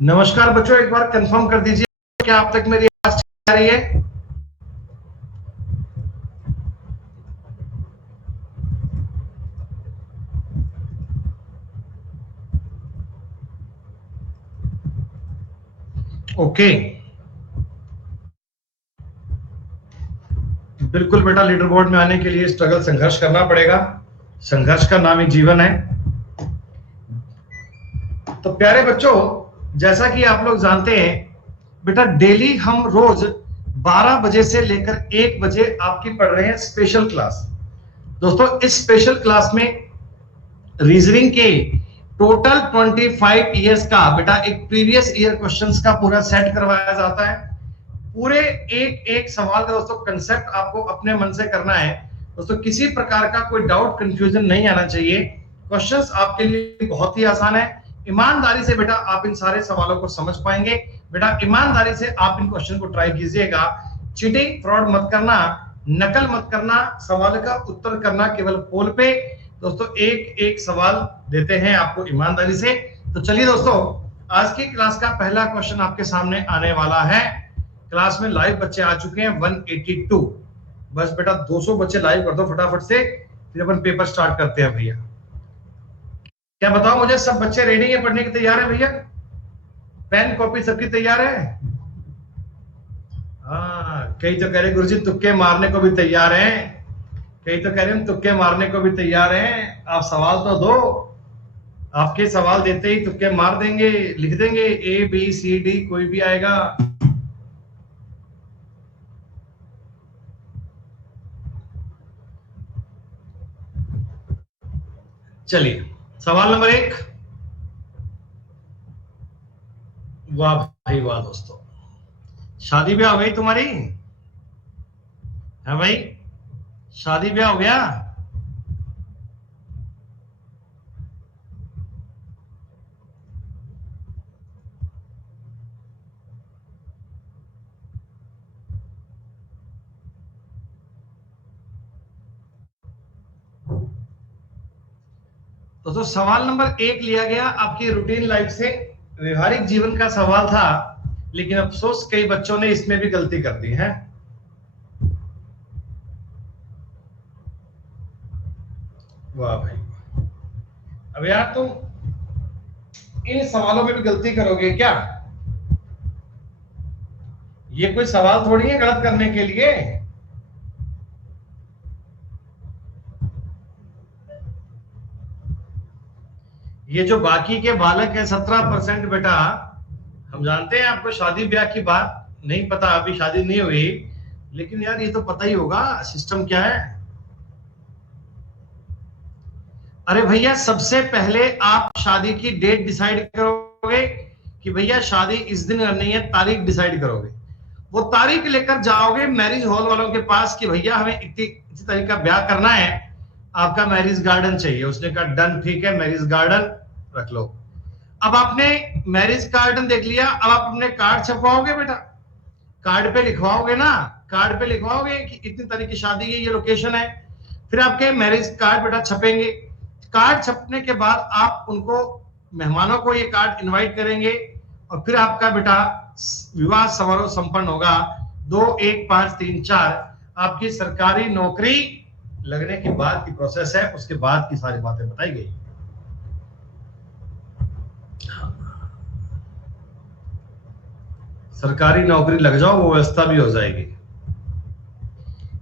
नमस्कार बच्चों, एक बार कंफर्म कर दीजिए क्या आप तक मेरी आवाज आ रही है। ओके, बिल्कुल बेटा, लीडर बोर्ड में आने के लिए स्ट्रगल संघर्ष करना पड़ेगा। संघर्ष का नाम ही जीवन है। तो प्यारे बच्चों, जैसा कि आप लोग जानते हैं बेटा, डेली हम रोज 12 बजे से लेकर 1 बजे आपकी पढ़ रहे हैं स्पेशल क्लास। दोस्तों, इस स्पेशल क्लास में रीजनिंग के टोटल 25 ईयर्स का बेटा एक प्रीवियस ईयर क्वेश्चंस का पूरा सेट करवाया जाता है। पूरे एक एक सवाल का दोस्तों कंसेप्ट आपको अपने मन से करना है। दोस्तों, किसी प्रकार का कोई डाउट कंफ्यूजन नहीं आना चाहिए। क्वेश्चंस आपके लिए बहुत ही आसान है। ईमानदारी से बेटा आप इन सारे सवालों को समझ पाएंगे। बेटा ईमानदारी से आप इन क्वेश्चन को ट्राई कीजिएगा। चीटिंग फ्रॉड मत करना, नकल मत करना, सवाल का उत्तर करना केवल पोल पे। दोस्तों, एक एक सवाल देते हैं आपको ईमानदारी से। तो चलिए दोस्तों, आज की क्लास का पहला क्वेश्चन आपके सामने आने वाला है। क्लास में लाइव बच्चे आ चुके हैं 182। बस बेटा 200 बच्चे लाइव कर दो फटाफट से, फिर अपन पेपर स्टार्ट करते हैं भैया। क्या बताओ मुझे, सब बच्चे रेडी है, पढ़ने के तैयार है भैया? पेन कॉपी सबकी तैयार है? हाँ, कई तो कह रहे गुरुजी तुक्के मारने को भी तैयार हैं, कई तो कह रहे हम तुक्के मारने को भी तैयार हैं। आप सवाल तो दो, आपके सवाल देते ही तुक्के मार देंगे, लिख देंगे ABCD, कोई भी आएगा। चलिए, सवाल नंबर 1। वाह भाई वाह दोस्तों, शादी ब्याह हो गई तुम्हारी? है भाई, शादी ब्याह हो गया? तो सवाल नंबर 1 लिया गया आपकी रूटीन लाइफ से, व्यवहारिक जीवन का सवाल था, लेकिन अफसोस कई बच्चों ने इसमें भी गलती कर दी है। वाह भाई, अब यार तुम इन सवालों में भी गलती करोगे क्या? ये कोई सवाल थोड़ी है गलत करने के लिए। ये जो बाकी के बालक है 17% बेटा, हम जानते हैं आपको शादी ब्याह की बात नहीं पता, अभी शादी नहीं हुई, लेकिन यार ये तो पता ही होगा सिस्टम क्या है। अरे भैया, सबसे पहले आप शादी की डेट डिसाइड करोगे कि भैया शादी इस दिन करनी है, तारीख डिसाइड करोगे। वो तारीख लेकर जाओगे मैरिज हॉल वालों के पास कि भैया हमें इसी तारीख का ब्याह करना है, आपका मैरिज गार्डन चाहिए। उसने कहा डन, ठीक है, मैरिज गार्डन रख लो। अब आपने मैरिज गार्डन देख लिया, अब आप अपने कार्ड छपवाओगे बेटा, कार्ड पे लिखवाओगे ना, कार्ड पे लिखवाओगे कि इतनी तारीख की शादी है, ये लोकेशन है। फिर आपके मैरिज कार्ड बेटा छपेंगे। कार्ड छपने के बाद आप उनको, मेहमानों को ये कार्ड इनवाइट करेंगे, और फिर आपका बेटा विवाह समारोह संपन्न होगा। 2 1 5 3 4 आपकी सरकारी नौकरी लगने के बाद की प्रोसेस है, उसके बाद की सारी बातें बताई गई। सरकारी नौकरी लग जाओ, वो व्यवस्था भी हो जाएगी।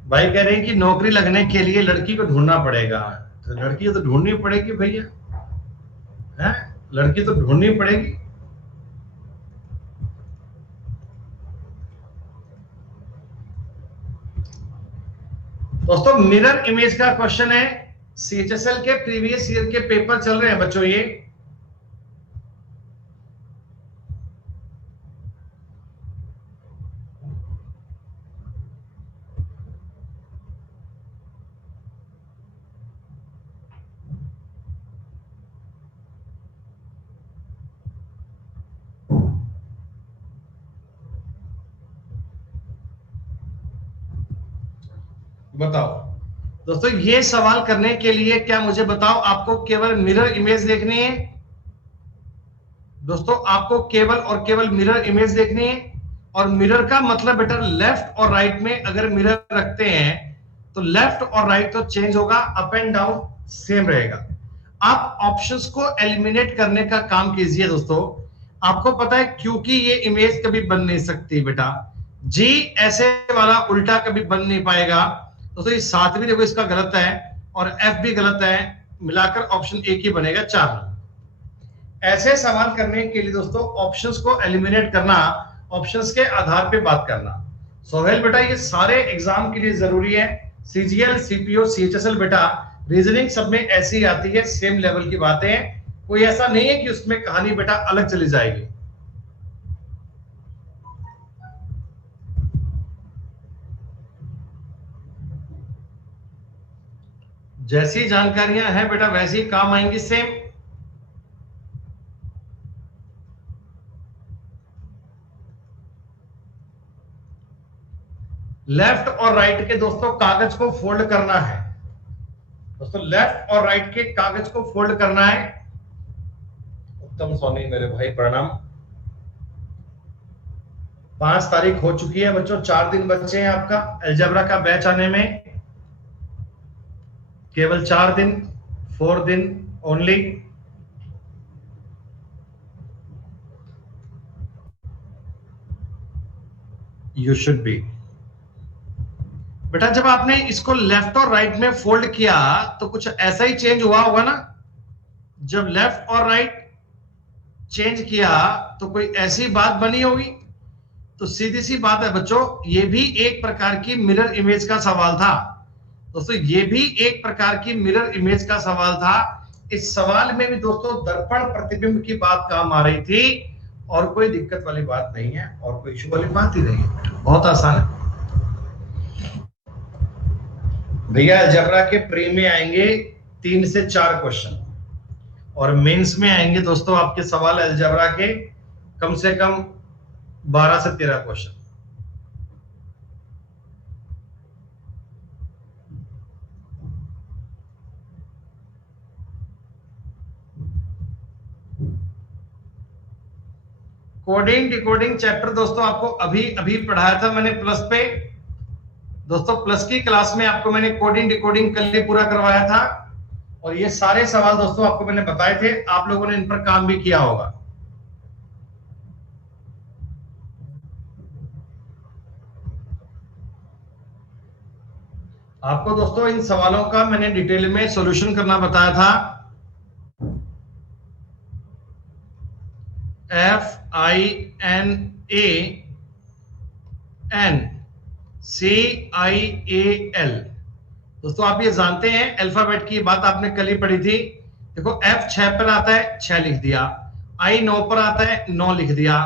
भाई कह रहे हैं कि नौकरी लगने के लिए लड़की को ढूंढना पड़ेगा, तो लड़की तो ढूंढनी पड़ेगी भैया, है, लड़की तो ढूंढनी पड़ेगी। दोस्तों, मिरर इमेज का क्वेश्चन है, CHSL के प्रीवियस ईयर के पेपर चल रहे हैं बच्चों। ये बताओ दोस्तों, ये सवाल करने के लिए क्या मुझे बताओ, आपको केवल मिरर इमेज देखनी है? दोस्तों आपको केवल और केवल मिरर इमेज देखनी है, और मिरर का मतलब बेटा लेफ्ट और राइट में अगर मिरर रखते हैं तो लेफ्ट और राइट तो चेंज होगा, अप एंड डाउन सेम रहेगा। आप ऑप्शंस को एलिमिनेट करने का काम कीजिए दोस्तों। आपको पता है क्योंकि ये इमेज कभी बन नहीं सकती बेटा, जी ऐसे वाला उल्टा कभी बन नहीं पाएगा दोस्तों। ये 7 भी देखो इसका गलत है और एफ भी गलत है, मिलाकर ऑप्शन एक ही बनेगा 4। ऐसे सवाल करने के लिए दोस्तों ऑप्शंस को एलिमिनेट करना, ऑप्शंस के आधार पे बात करना। सोहेल बेटा ये सारे एग्जाम के लिए जरूरी है, सीजीएल सीपीओ सीएचएसएल बेटा रीजनिंग सब में ऐसी आती है, सेम लेवल की बातें हैं, कोई ऐसा नहीं है कि उसमें कहानी बेटा अलग चली जाएगी। जैसी जानकारियां हैं बेटा वैसी काम आएंगी सेम। लेफ्ट और राइट के दोस्तों कागज को फोल्ड करना है दोस्तों, लेफ्ट और राइट के कागज को फोल्ड करना है। उत्तम सोनी मेरे भाई प्रणाम। 5 तारीख हो चुकी है बच्चों, 4 दिन बचे हैं आपका अलजेब्रा का बैच आने में, केवल 4 दिन, 4 दिन ओनली। यू शुड बी बेटा, जब आपने इसको लेफ्ट और राइट में फोल्ड किया तो कुछ ऐसा ही चेंज हुआ होगा ना। जब लेफ्ट और राइट चेंज किया तो कोई ऐसी बात बनी होगी। तो सीधी सी बात है बच्चों, ये भी एक प्रकार की मिरर इमेज का सवाल था दोस्तों, ये भी एक प्रकार की मिरर इमेज का सवाल था। इस सवाल में भी दोस्तों दर्पण प्रतिबिंब की बात काम आ रही थी, और कोई दिक्कत वाली बात नहीं है और कोई इशू वाली बात ही नहीं है, बहुत आसान है भैया। अलजेब्रा के प्री में आएंगे 3 से 4 क्वेश्चन, और मेंस में आएंगे दोस्तों आपके सवाल अलजेब्रा के कम से कम 12 से 13 क्वेश्चन। कोडिंग डिकोडिंग चैप्टर दोस्तों आपको अभी अभी पढ़ाया था मैंने प्लस पे दोस्तों, प्लस की क्लास में आपको मैंने कोडिंग डिकोडिंग कल ही पूरा करवाया था, और ये सारे सवाल दोस्तों आपको मैंने बताए थे, आप लोगों ने इन पर काम भी किया होगा। आपको दोस्तों इन सवालों का मैंने डिटेल में सॉल्यूशन करना बताया था। FINANCIAL दोस्तों आप ये जानते हैं, अल्फाबेट की बात आपने कल ही पढ़ी थी। देखो F 6 पर आता है 6 लिख दिया, I 9 पर आता है 9 लिख दिया,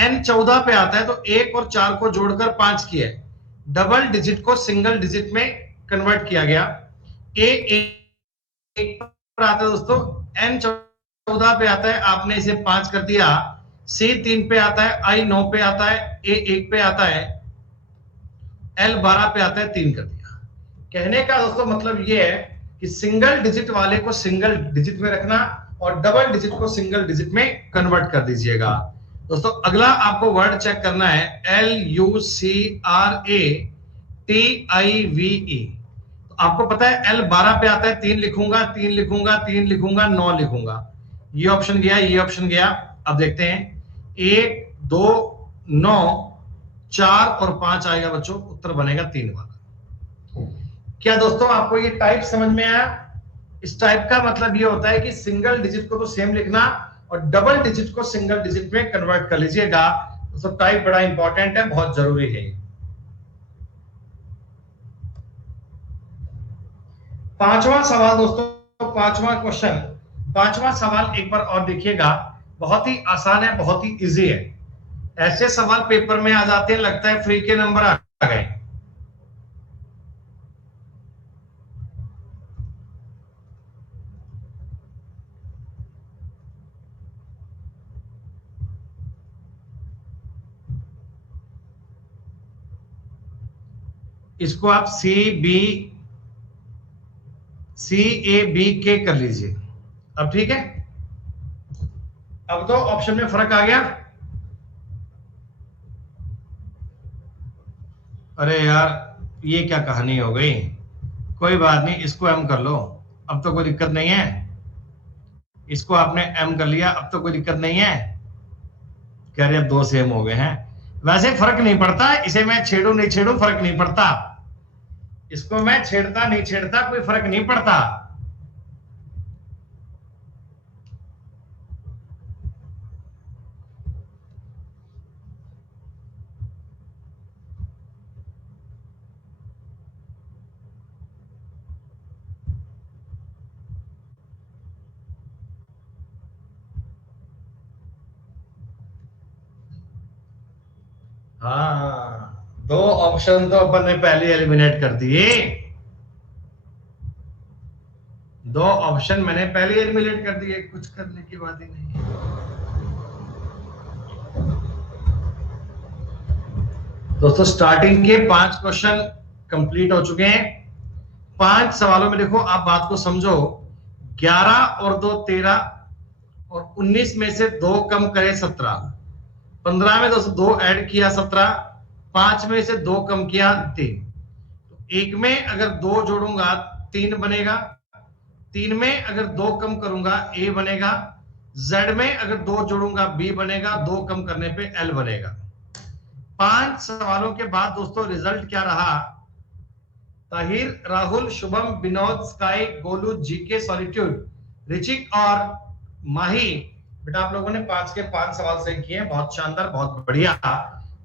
N 14 पे आता है तो 1 और 4 को जोड़कर 5 किया, डबल डिजिट को सिंगल डिजिट में कन्वर्ट किया गया। A 1 पर आता है दोस्तों, N 14 पे आता है, आपने इसे 5 कर दिया, C 3 पे आता है, I 9 पे आता है, A 1 पे आता है, L 12 पे आता है, 3 कर दिया। कहने का दोस्तों मतलब ये है कि सिंगल डिजिट वाले को सिंगल डिजिट में रखना और डबल डिजिट को सिंगल डिजिट में कन्वर्ट कर दीजिएगा। दोस्तों अगला आपको वर्ड चेक करना है, LUCRATIVE। तो आपको पता है L 12 पे आता है, 3 लिखूंगा 3 लिखूंगा 3 लिखूंगा 9 लिखूंगा, ये ऑप्शन गया ये ऑप्शन गया। अब देखते हैं 1 2 9 4 और 5 आएगा बच्चों, उत्तर बनेगा 3 वाला। क्या दोस्तों आपको ये टाइप समझ में आया? इस टाइप का मतलब ये होता है कि सिंगल डिजिट को तो सेम लिखना और डबल डिजिट को सिंगल डिजिट में कन्वर्ट कर लीजिएगा। दोस्तों टाइप बड़ा इंपॉर्टेंट है, बहुत जरूरी है। 5वां सवाल दोस्तों, 5वां क्वेश्चन, 5वां सवाल एक बार और देखिएगा, बहुत ही आसान है, बहुत ही इजी है। ऐसे सवाल पेपर में आ जाते हैं, लगता है फ्री के नंबर आ गए। इसको आप CABK कर लीजिए। अब ठीक है, अब तो ऑप्शन में फर्क आ गया। अरे यार ये क्या कहानी हो गई। कोई बात नहीं, इसको एम कर लो, अब तो कोई दिक्कत नहीं है। इसको आपने एम कर लिया, अब तो कोई दिक्कत नहीं है। कह रहे अब दो सेम हो गए हैं। वैसे फर्क नहीं पड़ता, इसे मैं छेड़ू नहीं छेड़ू फर्क नहीं पड़ता। इसको मैं छेड़ता नहीं छेड़ता कोई फर्क नहीं पड़ता। हाँ, दो ऑप्शन तो अपन ने पहले एलिमिनेट कर दिए। दो ऑप्शन मैंने पहले एलिमिनेट कर दिए, कुछ करने की बात ही नहीं है। दोस्तों स्टार्टिंग के 5 क्वेश्चन कंप्लीट हो चुके हैं। 5 सवालों में देखो, आप बात को समझो। 11 और 2 13, और 19 में से 2 कम करे 17। 15 में दोस्तों 2 ऐड किया 17। 5 में से 2 कम किया 3। तो एक में अगर 2 जोड़ूंगा 3 बनेगा। 3 में अगर 2 कम करूंगा ए बनेगा। जेड में अगर 2 जोड़ूंगा बी बनेगा। 2 कम करने पे एल बनेगा। 5 सवालों के बाद दोस्तों रिजल्ट क्या रहा? Tahir, Rahul, Shubham, Vinod, sky, Golu, GK, solitude, Richika और माही। बेटा आप लोगों ने 5 के 5 सवाल सही किए हैं, बहुत शानदार, बहुत बढ़िया।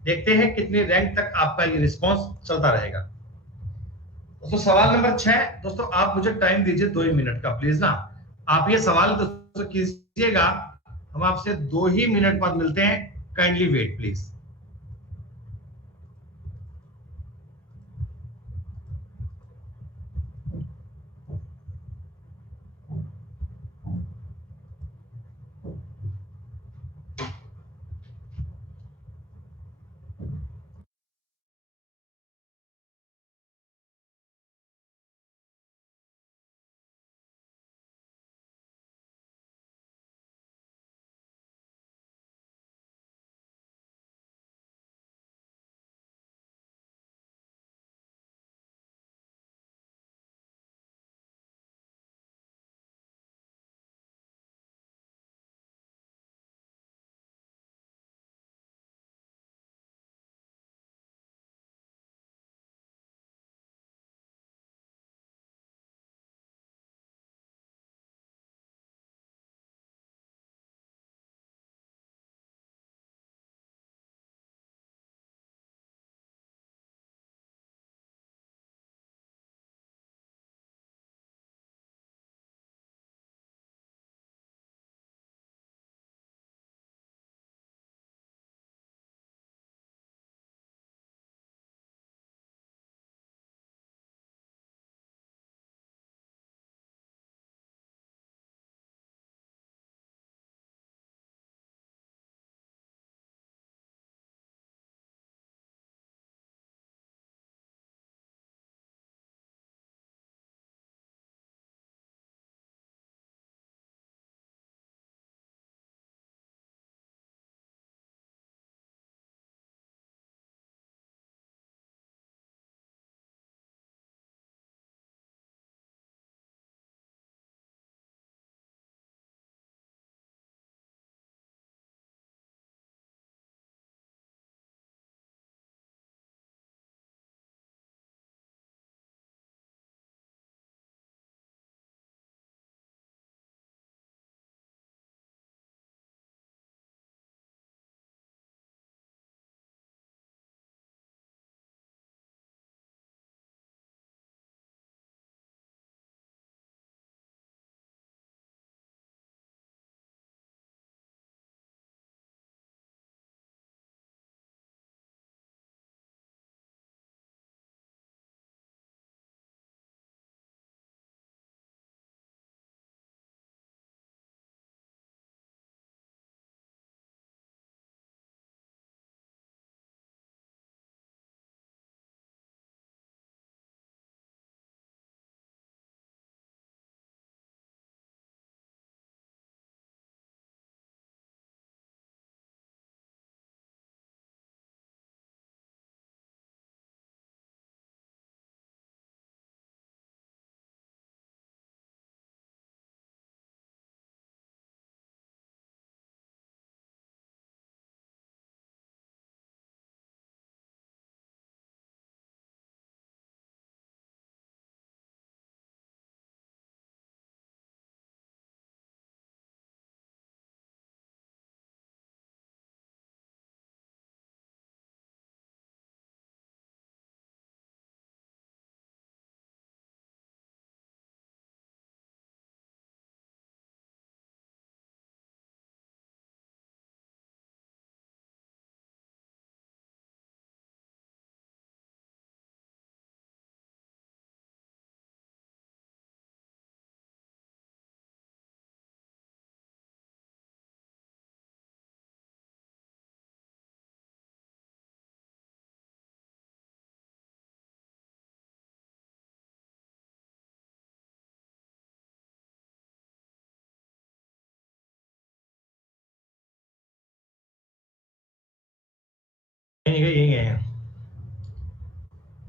देखते हैं कितनी रैंक तक आपका ये रिस्पॉन्स चलता रहेगा। दोस्तों सवाल नंबर 6, दोस्तों आप मुझे टाइम दीजिए 2 ही मिनट का प्लीज ना। आप ये सवाल दोस्तों कीजिएगा, हम आपसे 2 ही मिनट बाद मिलते हैं। Kindly wait please.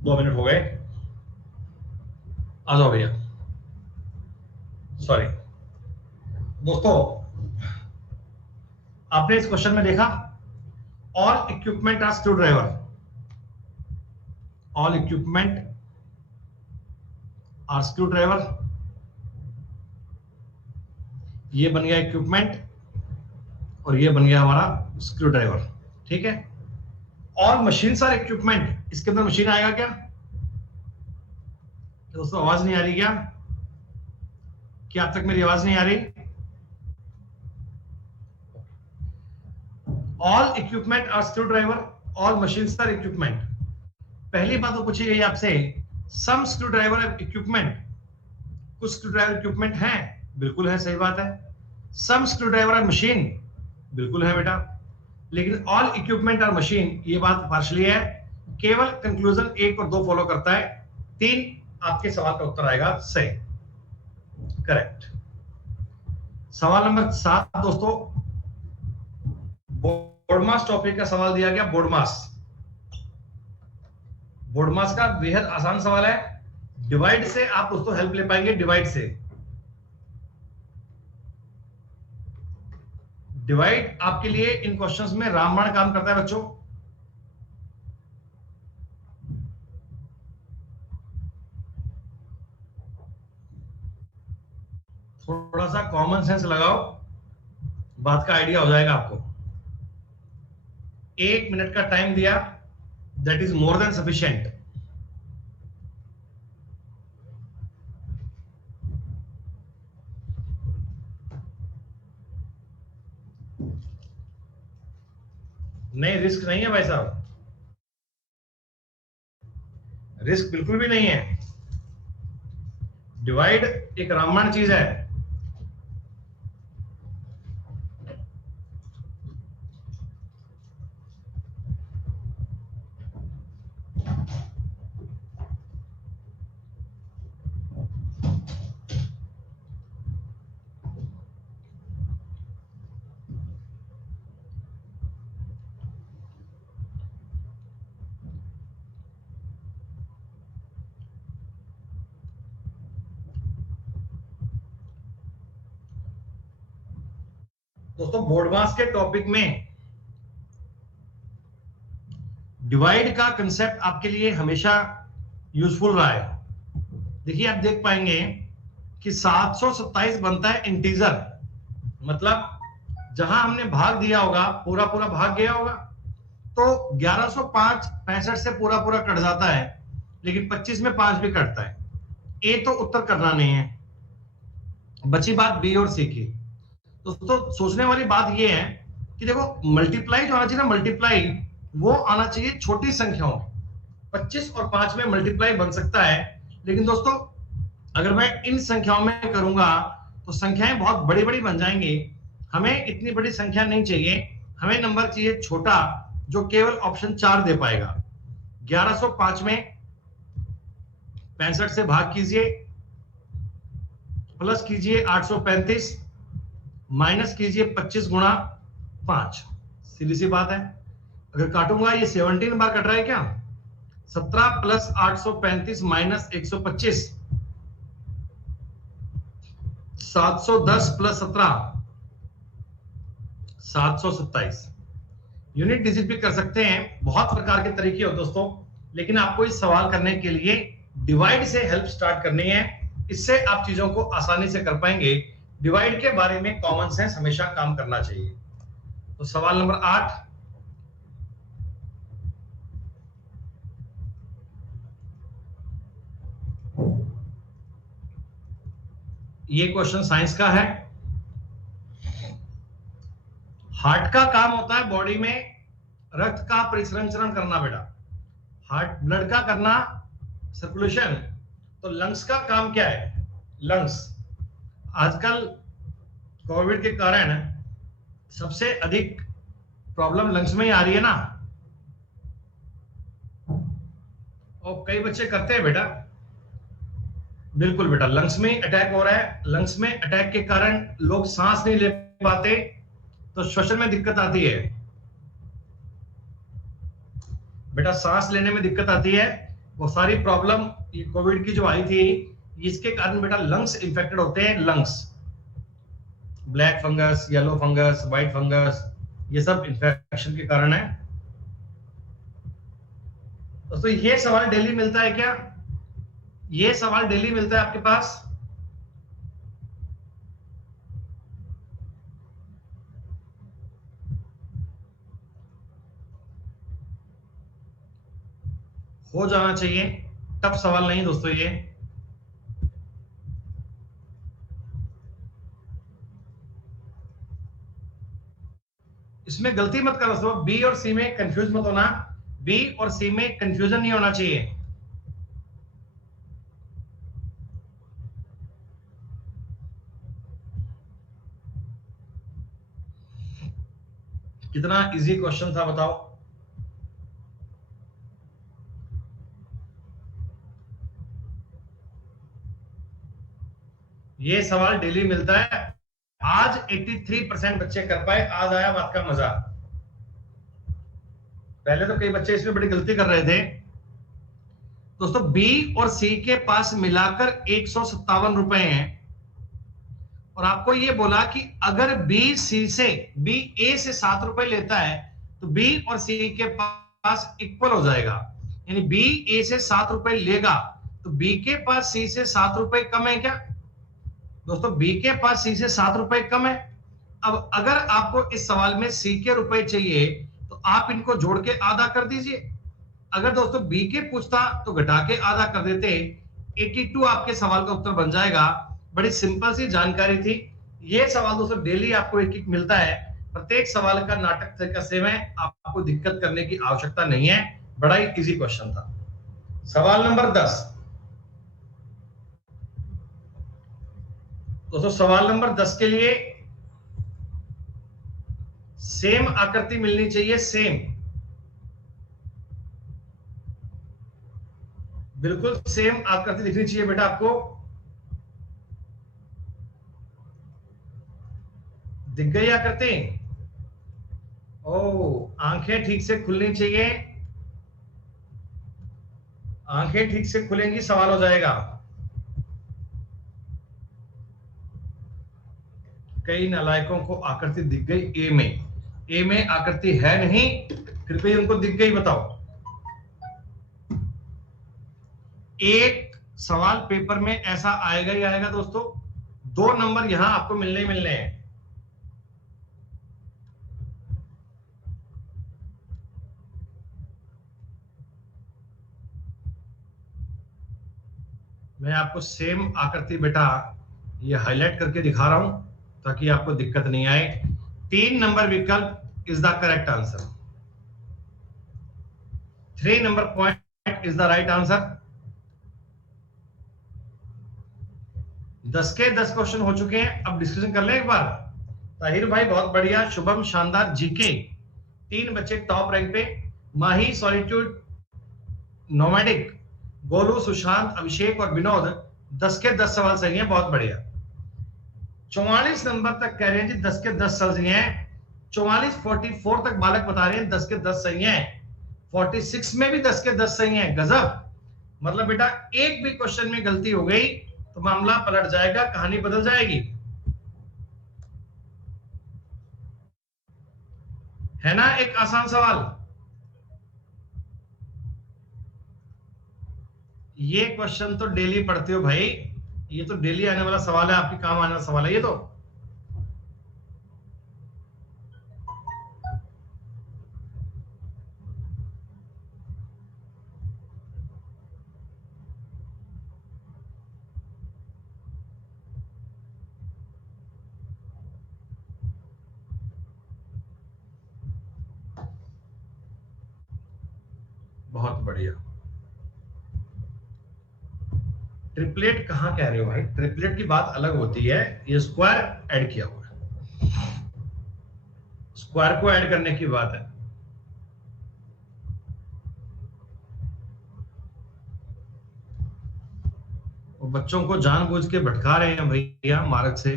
2 मिनट हो गए, आ जाओ भैया। सॉरी दोस्तों, आपने इस क्वेश्चन में देखा all equipment are screwdriver, all equipment are screwdriver, ये बन गया इक्विपमेंट और ये बन गया हमारा स्क्रू ड्राइवर, ठीक है। ऑल मशीन्स आर इक्विपमेंट, इसके अंदर मशीन आएगा क्या दोस्तों? आवाज नहीं आ रही क्या? क्या अब तक मेरी आवाज नहीं आ रही? All equipment are screwdriver, all machines are equipment. पहली बात तो पूछी गई आपसे, सम स्क्रू ड्राइवर इक्विपमेंट, कुछ स्क्रू ड्राइवर इक्विपमेंट है, बिल्कुल है, सही बात है। Some screwdriver are machine, बिल्कुल है बेटा। लेकिन ऑल इक्विपमेंट आर मशीन, ये बात पार्शली है, केवल कंक्लूजन 1 और 2 फॉलो करता है, 3 आपके सवाल का उत्तर आएगा सही, करेक्ट। सवाल नंबर 7 दोस्तों, बोर्डमास टॉपिक का सवाल दिया गया। बोर्डमास, बोर्डमास का बेहद आसान सवाल है। डिवाइड से आप दोस्तों हेल्प ले पाएंगे, डिवाइड से। डिवाइड आपके लिए इन क्वेश्चंस में रामबाण काम करता है बच्चों। थोड़ा सा कॉमन सेंस लगाओ, बात का आइडिया हो जाएगा आपको। 1 मिनट का टाइम दिया, that is more than sufficient. नहीं, रिस्क नहीं है भाई साहब, रिस्क बिल्कुल भी नहीं है। डिवाइड एक रामबाण चीज है। दोस्तों बोर्डमास के टॉपिक में डिवाइड का कंसेप्ट आपके लिए हमेशा यूजफुल रहा है। देखिए आप देख पाएंगे कि 727 बनता है इंटीजर, मतलब जहां हमने भाग दिया होगा पूरा पूरा भाग गया होगा, तो 1105 65 से पूरा पूरा कट जाता है, लेकिन 25 में 5 भी कटता है। ए तो उत्तर करना नहीं है, बची बात बी और सी की। दोस्तों सोचने वाली बात यह है कि देखो मल्टीप्लाई जो आना चाहिए ना, मल्टीप्लाई वो आना चाहिए छोटी संख्याओं में। 25 और 5 में मल्टीप्लाई बन सकता है, लेकिन दोस्तों अगर मैं इन संख्याओं में करूंगा तो संख्याएं बहुत बड़ी बड़ी बन जाएंगी। हमें इतनी बड़ी संख्या नहीं चाहिए, हमें नंबर चाहिए छोटा जो केवल ऑप्शन 4 दे पाएगा। 1105 में 65 से भाग कीजिए, प्लस कीजिए 835, माइनस कीजिए 25 गुणा 5। सीधी सी बात है, अगर काटूंगा ये 17 बार कट रहा है क्या? 17 plus 835 minus 125, 710 plus 17 727। Unit digit भी कर सकते हैं, बहुत प्रकार के तरीके हो दोस्तों, लेकिन आपको इस सवाल करने के लिए डिवाइड से हेल्प स्टार्ट करनी है, इससे आप चीजों को आसानी से कर पाएंगे। डिवाइड के बारे में कॉमन सेंस हमेशा काम करना चाहिए। तो सवाल नंबर 8, ये क्वेश्चन साइंस का है। हार्ट का काम होता है बॉडी में रक्त का परिसंचरण करना बेटा, हार्ट ब्लड का करना सर्कुलेशन। तो लंग्स का काम क्या है? लंग्स आजकल कोविड के कारण सबसे अधिक प्रॉब्लम लंग्स में ही आ रही है ना, और कई बच्चे करते हैं बेटा। बिल्कुल बेटा, लंग्स में अटैक हो रहा है, लंग्स में अटैक के कारण लोग सांस नहीं ले पाते, तो श्वसन में दिक्कत आती है बेटा, सांस लेने में दिक्कत आती है। वो सारी प्रॉब्लम ये कोविड की जो आई थी, इसके कारण बेटा लंग्स इन्फेक्टेड होते हैं। Lungs, black fungus, yellow fungus, white fungus, ये सब इन्फेक्शन के कारण है। दोस्तों ये सवाल डेली मिलता है क्या? ये सवाल डेली मिलता है आपके पास? हो जाना चाहिए, टफ सवाल नहीं दोस्तों ये। इसमें गलती मत करो दोस्तों, बी और सी में कंफ्यूज मत होना। बी और सी में कंफ्यूजन नहीं होना चाहिए। कितना इजी क्वेश्चन था बताओ। ये सवाल डेली मिलता है। आज 83% बच्चे कर पाए, आज आया बात का मजा। पहले तो कई बच्चे इसमें बड़ी गलती कर रहे थे। दोस्तों बी और सी के पास मिलाकर 157 रुपए हैं, और आपको ये बोला कि अगर बी सी से, बी ए से 7 रुपए लेता है तो बी और सी के पास इक्वल हो जाएगा। यानी बी ए से 7 रुपए लेगा तो बी के पास सी से 7 रुपए कम है क्या? दोस्तों बी के पास सी से 7 रुपए कम है। अब अगर आपको इस सवाल में सी के रुपए चाहिए तो आप इनको जोड़ के आधा कर दीजिए। अगर दोस्तों बी के पूछता तो घटा के आधा कर देते, 82 आपके सवाल का उत्तर बन जाएगा। बड़ी सिंपल सी जानकारी थी। ये सवाल दोस्तों डेली आपको एक एक मिलता है, प्रत्येक सवाल का नाटक तरीका सेम है, आपको दिक्कत करने की आवश्यकता नहीं है। बड़ा ही इजी क्वेश्चन था। सवाल नंबर 10 दोस्तों, सवाल नंबर 10 के लिए सेम आकृति मिलनी चाहिए, सेम, बिल्कुल सेम आकृति दिखनी चाहिए बेटा आपको। दिख गई आकृति? ओ, आंखें ठीक से खुलनी चाहिए, आंखें ठीक से खुलेंगी सवाल हो जाएगा। कई नालायकों को आकृति दिख गई ए में, ए में आकृति है नहीं, फिर भी उनको दिख गई। बताओ, एक सवाल पेपर में ऐसा आएगा ही आएगा दोस्तों। 2 नंबर यहां आपको मिलने ही मिलने हैं। मैं आपको सेम आकृति बेटा ये हाईलाइट करके दिखा रहा हूं ताकि आपको दिक्कत नहीं आए। 3 नंबर विकल्प is the correct answer. 3 number point is the right answer. 10 के 10 क्वेश्चन हो चुके हैं। अब डिस्कशन कर लें एक बार। ताहिर भाई बहुत बढ़िया, शुभम शानदार, जीके 3 बच्चे टॉप रैंक पे, माही सॉलिट्यूड, नोमैडिक, गोलू, सुशांत, अभिषेक और विनोद 10 के 10 सवाल सही हैं, बहुत बढ़िया। 44 नंबर तक कह रहे हैं जी 10 के 10 सही हैं। 44 तक बालक बता रहे हैं 10 के 10 सही हैं। 46 में भी 10 के 10 सही हैं, गजब। मतलब बेटा एक भी क्वेश्चन में गलती हो गई तो मामला पलट जाएगा, कहानी बदल जाएगी, है ना? एक आसान सवाल। ये क्वेश्चन तो डेली पढ़ते हो भाई, ये तो डेली आने वाला सवाल है, आपके काम आने वाला सवाल है ये तो। बहुत बढ़िया। ट्रिपलेट कहां कह रहे हो भाई? ट्रिपलेट की बात अलग होती है, ये स्क्वायर ऐड किया हुआ है, स्क्वायर को ऐड करने की बात है। वो बच्चों को जानबूझ के भटका रहे हैं भैया मार्ग से।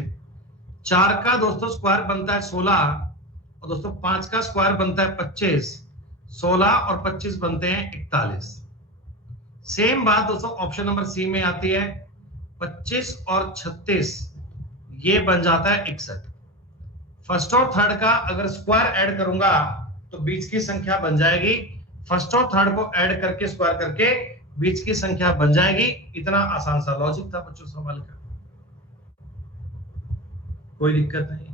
4 का दोस्तों स्क्वायर बनता है 16, और दोस्तों 5 का स्क्वायर बनता है 25, 16 और 25 बनते हैं 41। सेम बात दोस्तों ऑप्शन नंबर सी में आती है। 25 और 36 ये बन जाता है 61। फर्स्ट और थर्ड का अगर स्क्वायर ऐड करूंगा तो बीच की संख्या बन जाएगी। फर्स्ट और थर्ड को ऐड करके स्क्वायर करके बीच की संख्या बन जाएगी। इतना आसान सा लॉजिक था बच्चों सवाल का, कोई दिक्कत नहीं।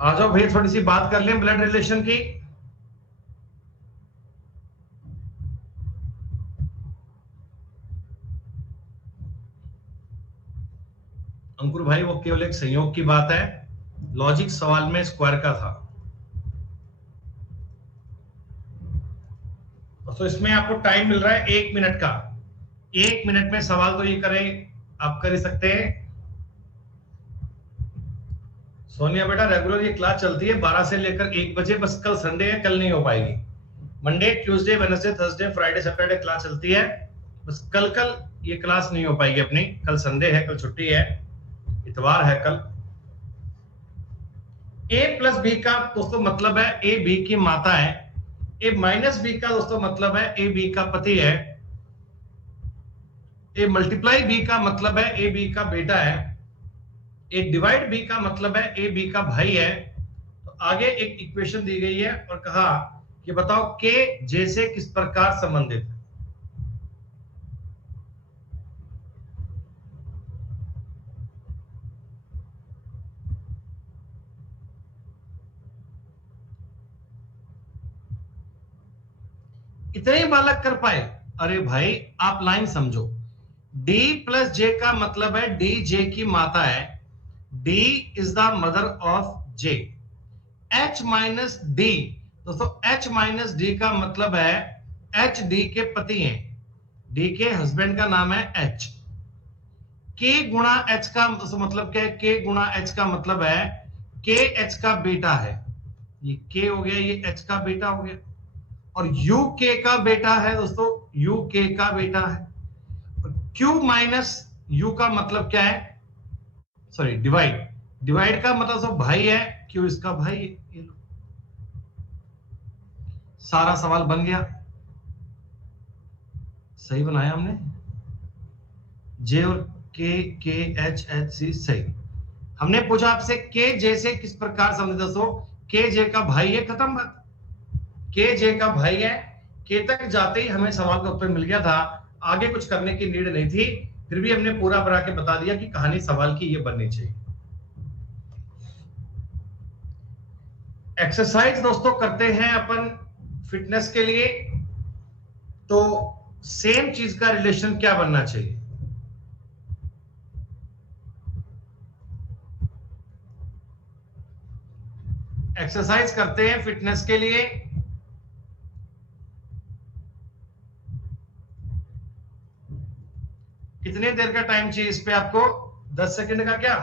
आ जाओ भैया थोड़ी सी बात कर लें ब्लड रिलेशन की। अंकुर भाई वो केवल एक संयोग की बात है, लॉजिक सवाल में स्क्वायर का था। तो इसमें आपको टाइम मिल रहा है 1 मिनट का। 1 मिनट में सवाल तो ये करें आप कर ही सकते हैं। सोनिया बेटा रेगुलर ये क्लास चलती है 12 से लेकर 1 बजे, बस कल संडे है, कल नहीं हो पाएगी। Monday Tuesday Wednesday Thursday Friday Saturday class चलती है, बस कल ये क्लास नहीं हो पाएगी अपनी। कल संडे है, कल छुट्टी है, इतवार है कल। a प्लस बी का दोस्तों मतलब है ए बी की माता है। ए माइनस बी का दोस्तों मतलब है ए बी का पति है। ए मल्टीप्लाई बी का मतलब है ए बी का बेटा है। ए डिवाइड बी का मतलब है ए बी का भाई है। तो आगे एक इक्वेशन दी गई है और कहा कि बताओ के जे से किस प्रकार संबंधित है। इतने ही बालक कर पाए? अरे भाई आप लाइन समझो। d प्लस जे का मतलब है डी जे की माता है। d is the mother of j। h minus D दोस्तों, h माइनस डी का मतलब है h d के पति हैं। d के हस्बैंड का नाम है h। k गुणा h का मतलब क्या है? k गुणा h का मतलब है k h का बेटा है। ये k हो गया, ये h का बेटा हो गया। और यू के का बेटा है दोस्तों, यू के का बेटा है। और क्यू माइनस यू का मतलब क्या है? सॉरी डिवाइड, डिवाइड का मतलब सब भाई है, क्यू इसका भाई है। ये लो, सारा सवाल बन गया। सही बनाया हमने, जे और के एच एच सी सही। हमने पूछा आपसे के जे से किस प्रकार समझे दोस्तों, के जे का भाई है, खत्म बात। के जे का भाई है, के तक जाते ही हमें सवाल का उत्तर मिल गया था। आगे कुछ करने की नीड नहीं थी, फिर भी हमने पूरा बना के बता दिया कि कहानी सवाल की ये बननी चाहिए। एक्सरसाइज दोस्तों करते हैं अपन फिटनेस के लिए, तो सेम चीज का रिलेशन क्या बनना चाहिए? एक्सरसाइज करते हैं फिटनेस के लिए, कितने देर का टाइम चाहिए इस पे आपको? 10 सेकंड का क्या?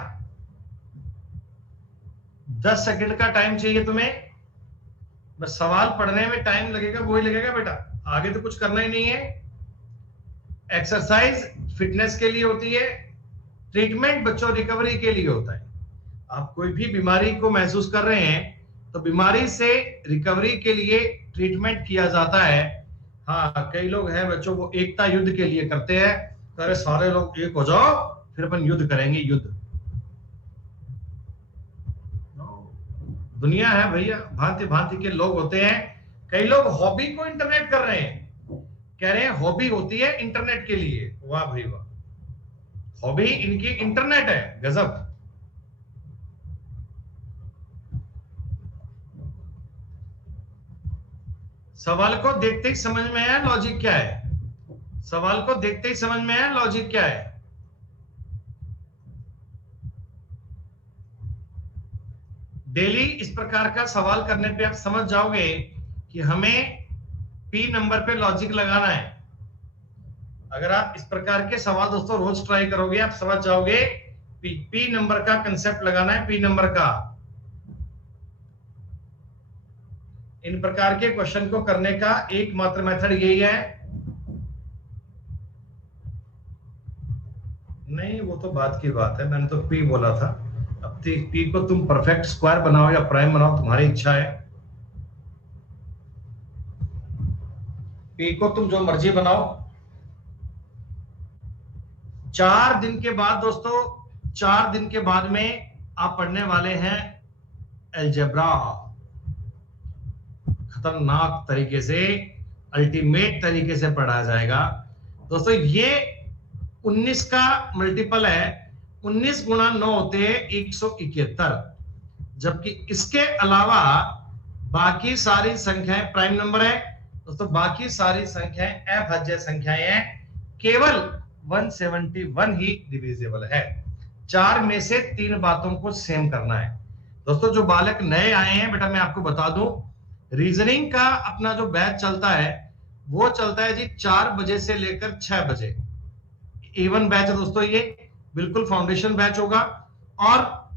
10 सेकंड का टाइम चाहिए तुम्हें। बस सवाल पढ़ने में टाइम लगेगा वही लगेगा बेटा, आगे तो कुछ करना ही नहीं है। एक्सरसाइज फिटनेस के लिए होती है, ट्रीटमेंट बच्चों रिकवरी के लिए होता है। आप कोई भी बीमारी को महसूस कर रहे हैं तो बीमारी से रिकवरी के लिए ट्रीटमेंट किया जाता है। हाँ कई लोग हैं बच्चों वो एकता युद्ध के लिए करते हैं, अरे सारे लोग एक हो जाओ फिर अपन युद्ध करेंगे। युद्ध दुनिया है भैया, भांति भांति के लोग होते हैं। कई लोग हॉबी को इंटरनेट कर रहे हैं, कह रहे हैं हॉबी होती है इंटरनेट के लिए। वाह भाई वाह, हॉबी इनकी इंटरनेट है, गजब। सवाल को देखते ही समझ में आया लॉजिक क्या है? सवाल को देखते ही समझ में आया लॉजिक क्या है? डेली इस प्रकार का सवाल करने पे आप समझ जाओगे कि हमें पी नंबर पे लॉजिक लगाना है। अगर आप इस प्रकार के सवाल दोस्तों रोज ट्राई करोगे आप समझ जाओगे पी नंबर का कंसेप्ट लगाना है, पी नंबर का। इन प्रकार के क्वेश्चन को करने का एकमात्र मेथड यही है। नहीं वो तो बात की बात है, मैंने तो पी बोला था, अब पी को तुम परफेक्ट स्क्वायर बनाओ या प्राइम बनाओ, तुम्हारी इच्छा है। पी को तुम जो मर्जी बनाओ। 4 दिन के बाद दोस्तों, 4 दिन के बाद में आप पढ़ने वाले हैं अलजेब्रा, खतरनाक तरीके से, अल्टीमेट तरीके से पढ़ाया जाएगा दोस्तों। ये 19 का मल्टीपल है, 19 गुणा 9 होते हैं 171, जबकि इसके अलावा बाकी सारी संख्याएं प्राइम नंबर है दोस्तों। बाकी सारी संख्याएं अभाज्य संख्याएं हैं, केवल 171 ही डिविजिबल है। 4 में से 3 बातों को सेम करना है दोस्तों। जो बालक नए आए हैं बेटा, मैं आपको बता दूं, रीजनिंग का अपना जो बैच चलता है वो चलता है जी 4 बजे से लेकर 6 बजे। A1 बैच है दोस्तों, ये बिल्कुल फाउंडेशन बैच होगा। और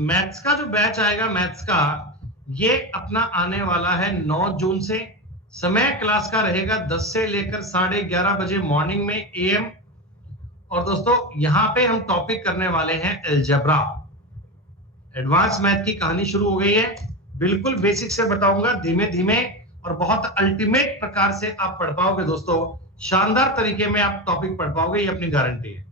मैथ्स का जो बैच आएगा, मैथ्स का, ये अपना आने वाला है 9 जून से। समय क्लास का रहेगा 10 से लेकर 11:30 बजे मॉर्निंग में AM। और दोस्तों यहां पे हम टॉपिक करने वाले हैं अलजेब्रा। एडवांस मैथ की कहानी शुरू हो गई है, बिल्कुल बेसिक से बताऊंगा, धीमे धीमे और बहुत अल्टीमेट प्रकार से आप पढ़ पाओगे दोस्तों। शानदार तरीके में आप टॉपिक पढ़ पाओगे, ये अपनी गारंटी है।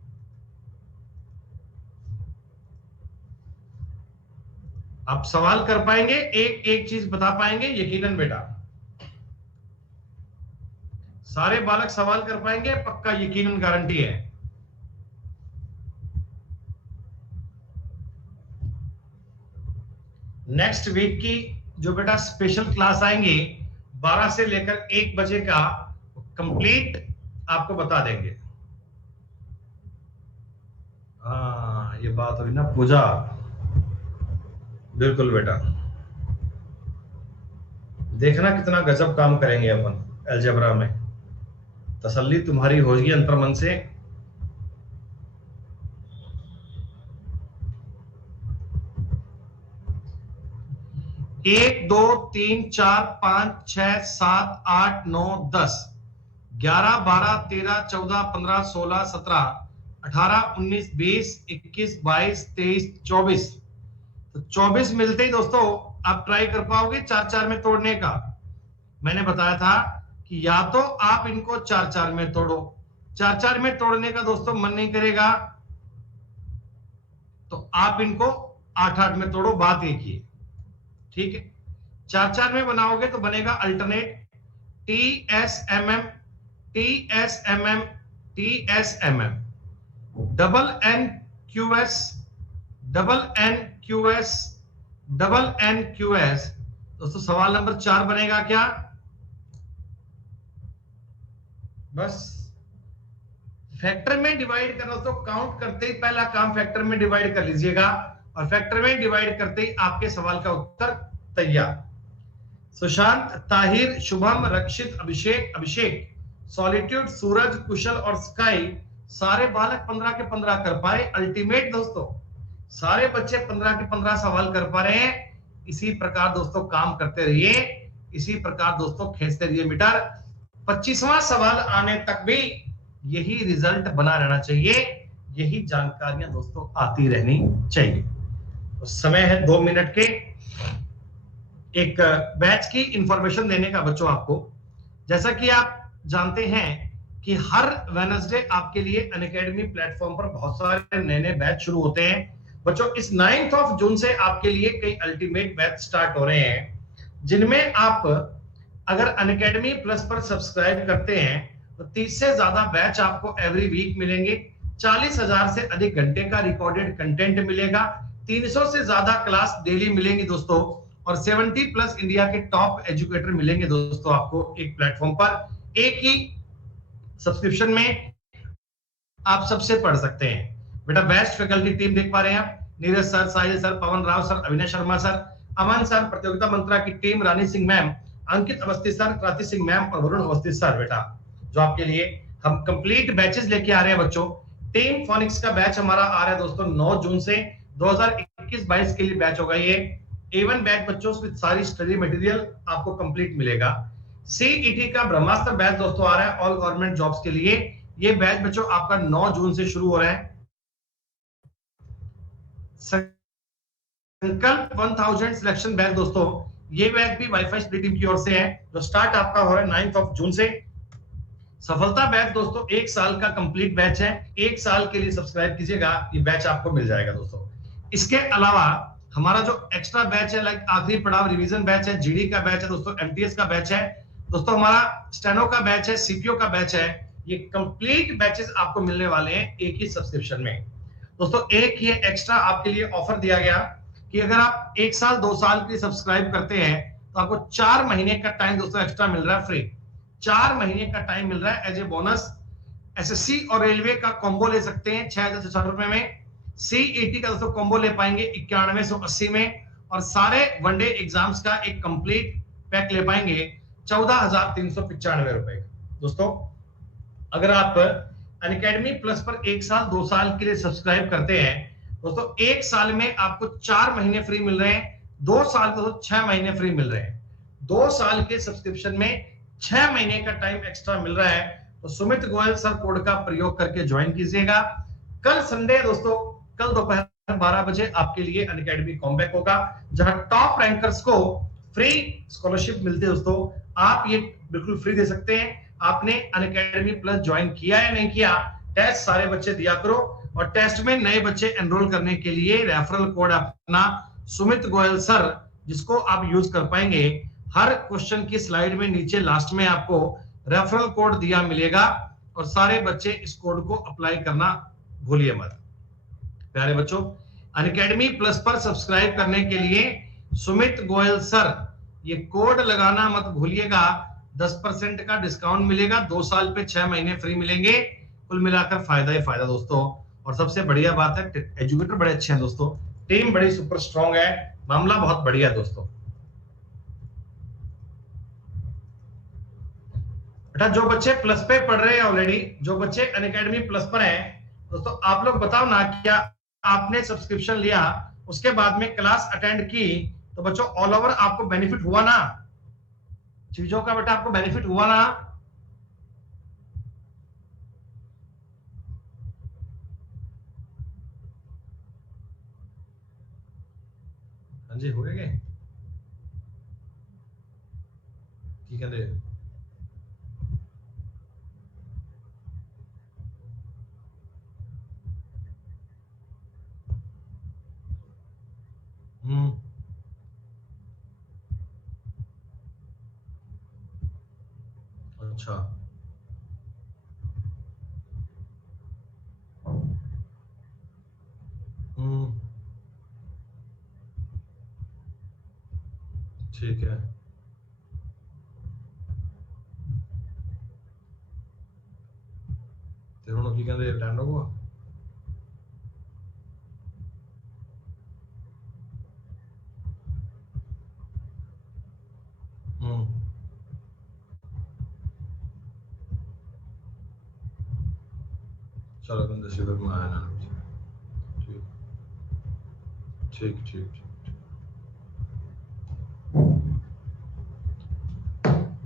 आप सवाल कर पाएंगे, एक एक चीज बता पाएंगे यकीनन बेटा। सारे बालक सवाल कर पाएंगे, पक्का यकीनन, गारंटी है। नेक्स्ट वीक की जो बेटा स्पेशल क्लास आएंगी 12 से लेकर 1 बजे का, कंप्लीट आपको बता देंगे। हाँ, ये बात हुई ना पूजा, बिल्कुल बेटा। देखना कितना गजब काम करेंगे अपन अलजेब्रा में, तसल्ली तुम्हारी होगी अंतर्मन से। एक, दो, तीन, 4, 5, 6, 7, 8, 9, 10, 11, 12, 13, 14, 15, 16, 17, 18, 19, 20, 21, 22, 23, 24। तो 24 मिलते ही दोस्तों आप ट्राई कर पाओगे 4-4 में तोड़ने का। मैंने बताया था कि या तो आप इनको 4-4 में तोड़ो, 4-4 में तोड़ने का दोस्तों मन नहीं करेगा तो आप इनको 8-8 में तोड़ो, बात एक ही है, ठीक है। 4-4 में बनाओगे तो बनेगा alternate TSMM TSMM TSMM, double NQS double NQS double NQS। दोस्तों सवाल नंबर 4 बनेगा क्या? बस फैक्टर में डिवाइड करना, तो काउंट करते ही पहला काम फैक्टर में डिवाइड कर लीजिएगा, और फैक्टर में डिवाइड करते ही आपके सवाल का उत्तर तैयार। सुशांत, ताहिर, शुभम, रक्षित, अभिषेक, सॉलिट्यूड, सूरज, कुशल और स्काई, सारे बालक 15 के 15 कर पाए। अल्टीमेट दोस्तों, सारे बच्चे 15 के 15 सवाल कर पा रहे हैं। इसी प्रकार दोस्तों काम करते रहिए, इसी प्रकार दोस्तों खींचते रहिए मीटर। 25वां सवाल आने तक भी यही रिजल्ट बना रहना चाहिए, यही जानकारियां दोस्तों आती रहनी चाहिए। तो समय है 2 मिनट के एक बैच की इंफॉर्मेशन देने का बच्चों आपको। जैसा कि आप जानते हैं कि हर वेडनेसडे आपके लिए अनअकैडमी प्लेटफॉर्म पर बहुत सारे नए नए बैच शुरू होते हैं बच्चों। इस 9 जून से आपके लिए कई अल्टीमेट बैच स्टार्ट हो रहे हैं, जिनमें आप अगर अनअकैडमी प्लस पर सब्सक्राइब करते हैं तो 30 से ज्यादा बैच आपको एवरी वीक मिलेंगे। 40,000 से अधिक घंटे का रिकॉर्डेड कंटेंट मिलेगा। 300 से ज्यादा क्लास डेली मिलेंगी दोस्तों, और 70+ इंडिया के टॉप एजुकेटर मिलेंगे दोस्तों आपको एक प्लेटफॉर्म पर। एक ही सब्सक्रिप्शन में आप सबसे पढ़ सकते हैं बेटा। बेस्ट फैकल्टी टीम देख पा रहे हैं आप, नीरज सर, साहिल सर, पवन राव सर, अविनाश शर्मा सर, अमन सर, प्रतियोगिता मंत्रा की टीम, रानी सिंह मैम, अंकित अवस्थी सर, क्रांति सिंह मैम और वरुण अवस्थी सर बेटा, जो आपके लिए हम कंप्लीट बैचेस लेके आ रहे हैं बच्चों। टीम फोनिक्स का बैच हमारा आ रहा है दोस्तों 9 जून से। 2021-22 के लिए बैच होगा ये। A1 बैच बच्चों में सारी स्टडी मटेरियल आपको कंप्लीट मिलेगा। CET का ब्रह्मास्त्र बैच दोस्तों आ रहा है ऑल गवर्नमेंट जॉब्स के लिए। ये बैच बच्चों आपका 9 जून से शुरू हो रहा है। संकल्प 1000 सिलेक्शन बैच दोस्तों, ये बैच भी वाईफाई स्टडी टीम की ओर से है, जो स्टार्ट आपका हो रहा है 9 जून से। सफलता बैच दोस्तों 1 साल का कंप्लीट बैच है, 1 साल के लिए सब्सक्राइब कीजिएगा, ये बैच आपको मिल जाएगा दोस्तों। इसके अलावा हमारा जो एक्स्ट्रा बैच है, लाइक आखिरी पड़ाव रिवीजन बैच है, जीडी का बैच है दोस्तों, एमटीएस का बैच है दोस्तों, हमारा स्टेनो का बैच है, सीपीओ का बैच है, ये कंप्लीट बैचेस आपको मिलने वाले हैं एक ही सब्सक्रिप्शन में दोस्तों। एक ये एक्स्ट्रा आपके लिए ऑफर दिया गया कि अगर आप 1 साल 2 साल के लिए सब्सक्राइब करते हैं तो आपको 4 महीने का टाइम दोस्तों एक्स्ट्रा मिल रहा है, फ्री 4 महीने का टाइम मिल रहा है एज ए बोनस। एसएससी और रेलवे का कॉम्बो ले सकते हैं 6,000 रुपए में, सीईटी का दोस्तों कॉम्बो ले पाएंगे 9180 में, और सारे वनडे एग्जाम्स का एक कंप्लीट पैक ले पाएंगे 14,395 रुपए दोस्तों। अगर आप अनअकैडमी प्लस पर 1 साल 2 साल के लिए सब्सक्राइब करते हैं दोस्तों, 1 साल में आपको 4 महीने फ्री मिल रहे हैं, 2 साल तो 6 महीने फ्री मिल रहे हैं। 2 साल के सब्सक्रिप्शन में 6 महीने का टाइम एक्स्ट्रा मिल रहा है, तो सुमित गोयल सर कोड का प्रयोग करके ज्वाइन कीजिएगा। कल संडे दोस्तों, कल दोपहर 12 बजे आपके लिए अनअकैडमी कॉमबैक होगा, जहां टॉप रैंकर्स को फ्री स्कॉलरशिप मिलती है दोस्तों। आप ये बिल्कुल फ्री दे सकते हैं। आपने अनअकैडमी प्लस ज्वाइन किया या नहीं किया, टेस्ट सारे बच्चे दिया करो, और टेस्ट में नए बच्चे एनरोल करने के लिए रेफरल कोड अपना सुमित गोयल सर, जिसको आप यूज कर पाएंगे हर क्वेश्चन की स्लाइड में नीचे लास्ट में आपको रेफरल कोड दिया मिलेगा, और सारे बच्चे इस कोड को अप्लाई करना भूलिए मत। प्यारे बच्चों, अनअकैडमी प्लस पर सब्सक्राइब करने के लिए सुमित गोयल सर ये कोड लगाना मत भूलिएगा, 10% का डिस्काउंट मिलेगा, 2 साल पे 6 महीने फ्री मिलेंगे, कुल मिलाकर फायदा ही फायदा दोस्तों। और सबसे बढ़िया बात है, एजुकेटर बड़े अच्छे हैं दोस्तों, टीम बड़ी सुपर स्ट्रांग है, मामला बहुत बढ़िया है दोस्तों। बेटा जो बच्चे प्लस पे पढ़ रहे हैं ऑलरेडी, जो बच्चे अनअकैडमी प्लस पर हैं दोस्तों, आप लोग बताओ ना, क्या आपने सब्सक्रिप्शन लिया उसके बाद में क्लास अटेंड की तो बच्चों ऑल ओवर आपको बेनिफिट हुआ ना, चीजों का बेटा आपको बेनिफिट हुआ ना? हाँ जी, हो गए की कहते अच्छा ठीक है, ਤੇ ਹੁਣ ਕੀ ਕਹਿੰਦੇ ਅਟੈਂਡ ਹੋਊਗਾ? चलो बंदे से फिर मैं आया ना, ठीक ठीक ठीक ठीक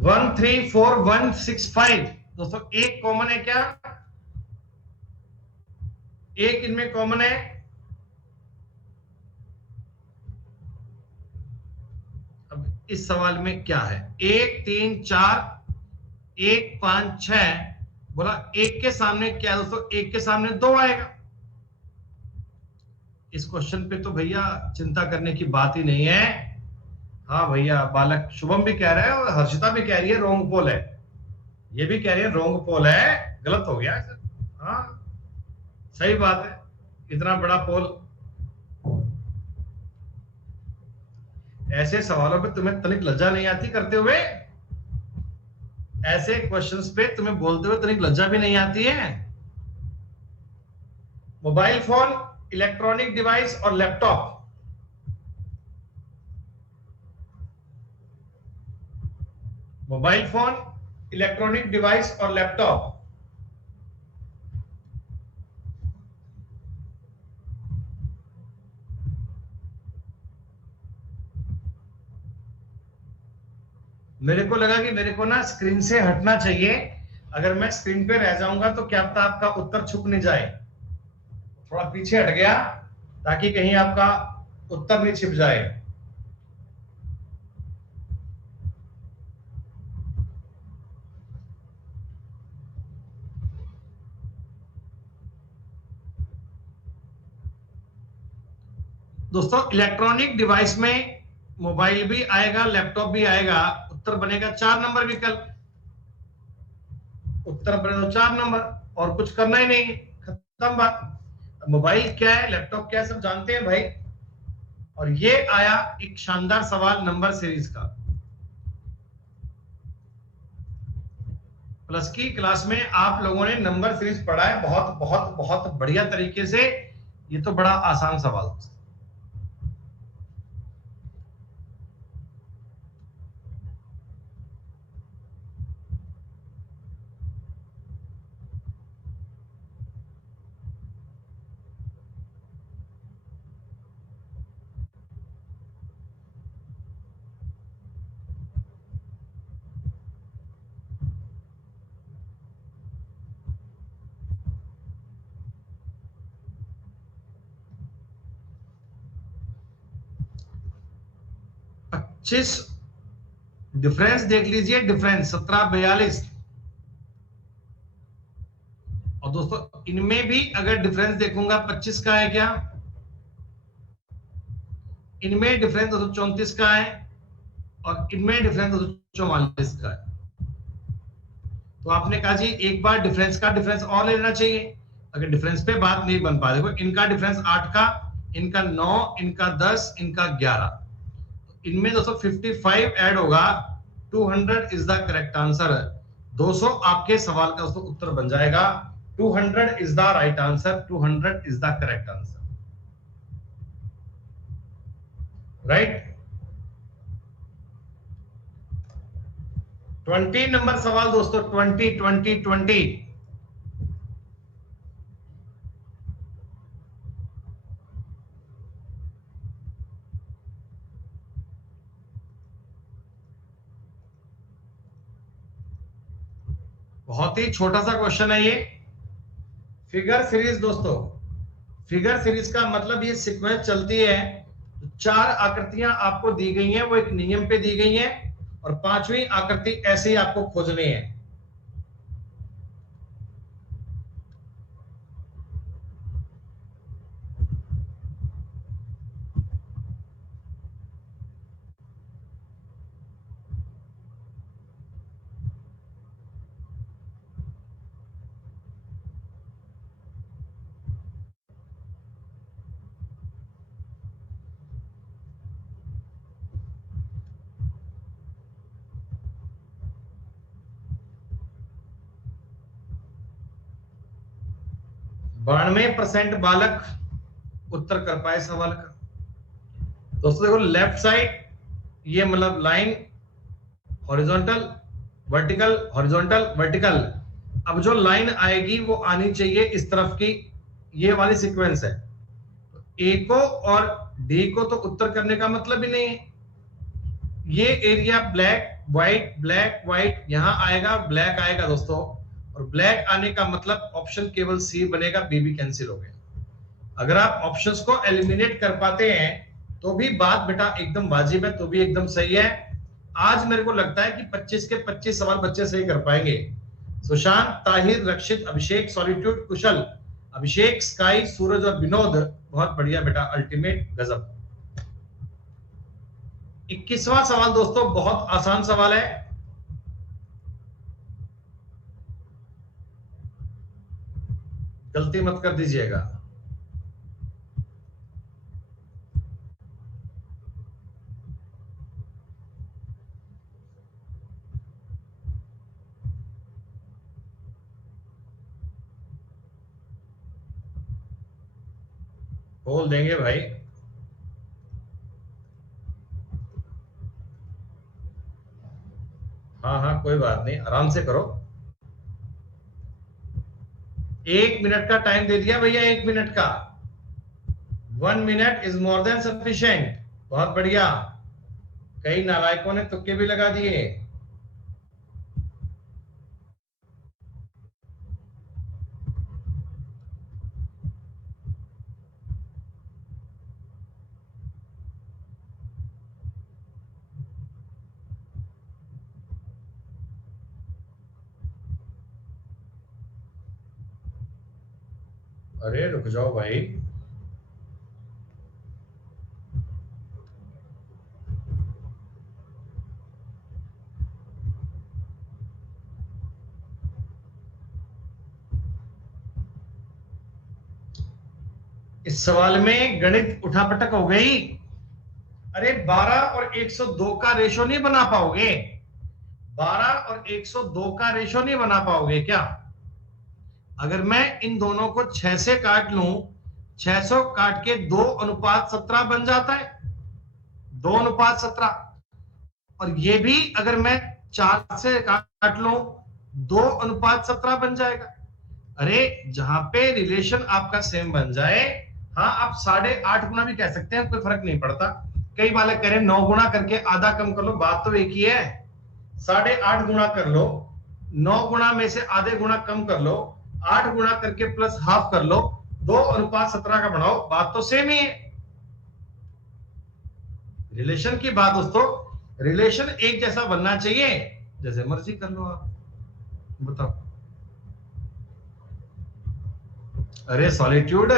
134165 दोस्तों, एक कॉमन है क्या? एक इनमें कॉमन है, अब इस सवाल में क्या है? 1 3 4 1 5 6 बोला, एक के सामने क्या है दोस्तों? एक के सामने 2 आएगा। इस क्वेश्चन पे तो भैया चिंता करने की बात ही नहीं है। हाँ भैया, बालक शुभम भी कह रहा है और हर्षिता भी कह रही है रोंग पोल है, ये भी कह रही है रोंग पोल है, गलत हो गया सर। हाँ सही बात है, इतना बड़ा पोल। ऐसे सवालों पे तुम्हें तनिक लज्जा नहीं आती करते हुए? ऐसे क्वेश्चंस पे तुम्हें बोलते हुए तनिक लज्जा भी नहीं आती है? मोबाइल फोन, इलेक्ट्रॉनिक डिवाइस और laptop, mobile phone, electronic device और लैपटॉप, मेरे को लगा कि मेरे को ना स्क्रीन से हटना चाहिए, अगर मैं स्क्रीन पे रह जाऊंगा तो क्या पता आपका उत्तर छुप नहीं जाए। थोड़ा पीछे हट गया ताकि कहीं आपका उत्तर नहीं छिप जाए। दोस्तों इलेक्ट्रॉनिक डिवाइस में मोबाइल भी आएगा, लैपटॉप भी आएगा, उत्तर बनेगा 4 नंबर विकल्प। उत्तर बने तो 4 नंबर, और कुछ करना ही नहीं, खत्म बात। मोबाइल क्या है, लैपटॉप क्या है, सब जानते हैं भाई। और ये आया एक शानदार सवाल नंबर सीरीज का। प्लस की क्लास में आप लोगों ने नंबर सीरीज पढ़ा है बहुत बहुत बहुत बढ़िया तरीके से। ये तो बड़ा आसान सवाल। 25 डिफरेंस देख लीजिए, डिफरेंस 1742। और दोस्तों इनमें भी अगर डिफरेंस देखूंगा 25 का है क्या, इनमें डिफरेंस 234 का है, और इनमें डिफरेंस 244 का है। तो आपने कहा जी एक बार डिफरेंस का डिफरेंस और लेना चाहिए। अगर डिफरेंस पे बात नहीं बन पा, देखो इनका डिफरेंस 8 का, इनका 9, इनका 10, इनका 11। इनमें दोस्तों 55 ऐड होगा, 200 इज द करेक्ट आंसर। 200 आपके सवाल का दोस्तों उत्तर बन जाएगा। 200 is the right answer, 200 is the correct answer. Right. 20 number सवाल दोस्तों, 20 20 20। बहुत ही छोटा सा क्वेश्चन है ये। फिगर सीरीज दोस्तों, फिगर सीरीज का मतलब ये सीक्वेंस चलती है। तो 4 आकृतियां आपको दी गई हैं, वो एक नियम पे दी गई हैं, और 5वीं आकृति ऐसे ही आपको खोजनी है। बानवे % बालक उत्तर कर पाए सवाल का। दोस्तों देखो लेफ्ट साइड, ये मतलब line horizontal vertical, horizontal vertical. अब जो लाइन आएगी वो आनी चाहिए इस तरफ की, ये वाली सीक्वेंस है। ए को और डी को तो उत्तर करने का मतलब ही नहीं है। ये एरिया ब्लैक व्हाइट यहां आएगा, ब्लैक आएगा दोस्तों, और ब्लैक आने का मतलब ऑप्शन केवल सी बनेगा, बी भी कैंसिल हो गया। अगर आप ऑप्शंस को एलिमिनेट कर पाते हैं तो भी बात बेटा एकदम वाजिब है, तो भी एकदम सही है। आज मेरे को लगता है कि 25 के 25 सवाल बच्चे सही कर पाएंगे। सुशांत, ताहिर, रक्षित, अभिषेक, सॉलिट्यूड, कुशल, अभिषेक, स्काई, सूरज और विनोद, बहुत बढ़िया बेटा, अल्टीमेट, गजब। 21वां सवाल दोस्तों बहुत आसान सवाल है। गलती मत कर दीजिएगा। बोल देंगे भाई। हाँ हाँ कोई बात नहीं, आराम से करो। 1 मिनट का टाइम दे दिया भैया, 1 मिनट का। 1 minute is more than sufficient. बहुत बढ़िया। कई नालायकों ने तुक्के भी लगा दिए। अरे रुक जाओ भाई। इस सवाल में गणित उठापटक हो गई। अरे 12 और 102 का रेशो नहीं बना पाओगे? 12 और 102 का रेशो नहीं बना पाओगे क्या? अगर मैं इन दोनों को 6 से काट लूं, 600 काट के 2:17 बन जाता है, 2:17। और ये भी अगर मैं 4 से काट लूं, 2:17 बन जाएगा। अरे जहां पे रिलेशन आपका सेम बन जाए, हाँ आप 8.5 गुना भी कह सकते हैं, कोई फर्क नहीं पड़ता। कई बालक कह रहे 9 गुना करके आधा कम कर लो, बात तो एक ही है। 8.5 गुना कर लो, 9 गुना में से आधे गुना कम कर लो, 8 गुना करके प्लस हाफ कर लो, 2:17 का बनाओ, बात तो सेम ही है। रिलेशन की बात दोस्तों, रिलेशन एक जैसा बनना चाहिए, जैसे मर्जी कर लो आप, बताओ। अरे सॉलिट्यूड